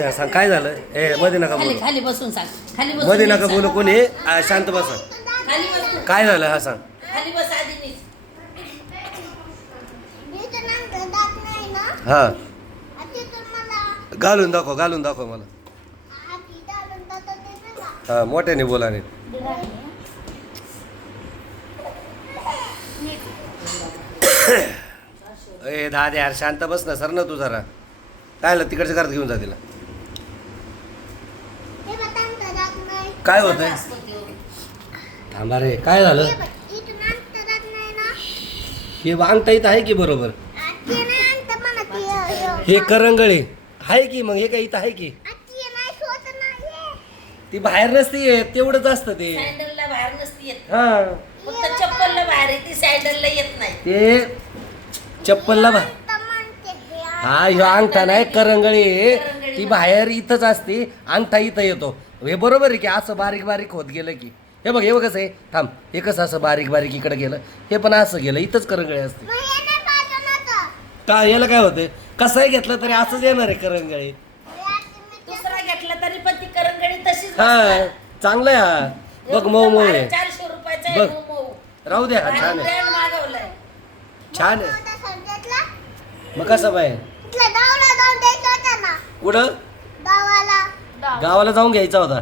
सांग काय झालं? ए मध्ये नका खाली बोलू, खाली बसून सांग. खाली बसून मध्ये नीट नका सांग. बोलू कोणी. शांत बसा. खाली बस तू. काय झालं हा सांग. खाली बस आधी नीट. हा घालून दाखव, घालून दाखव मला. हा मोठ्याने बोला नीट. ए दादा यार शांत बस ना, सर ना तू जरा. काय तिकडच्या घरात घेऊन जा तिला. काय होतंय? थांबा रे, काय झालं? हे अंगठा इथं आहे की बरोबर? हे करंगळे आहे की, मग हे काय इथं आहे की? ती बाहेर नसती येत, तेवढंच असतं ते. सँडलला बाहेर नसती येत. हा फक्त चप्पलला बाहेर येते, सँडलला येत नाही. ते चप्पलला बाहेर. हा ह्यो अंगठा नाही, करंगळी. ती बाहेर इथंच असते, अंगठा इथं येतो. हे बरोबर आहे की? असं बारीक बारीक होत गेलं की. हे बघ, हे बघ कसं आहे. थांब, हे कसं असं बारीक बारीक इकडे गेलं, हे पण असं गेलं, इथंच करंगळी असते. का याला काय होते? कसंही घेतलं तरी असंच येणार आहे करंगळी. दुसरा घेतला तरी पण ती करंगडी तशीच हा बसणार. चांगलं आहे हा. बघ मऊ मऊ आहे. 400 रुपयाचा आहे बघ. मऊ मऊ. राहू द्या, हा आणि छान आहे, ब्रँड मागवलाय. छान आहे. मग कसं बाय कुठं गावाला जाऊन घ्यायचा होता.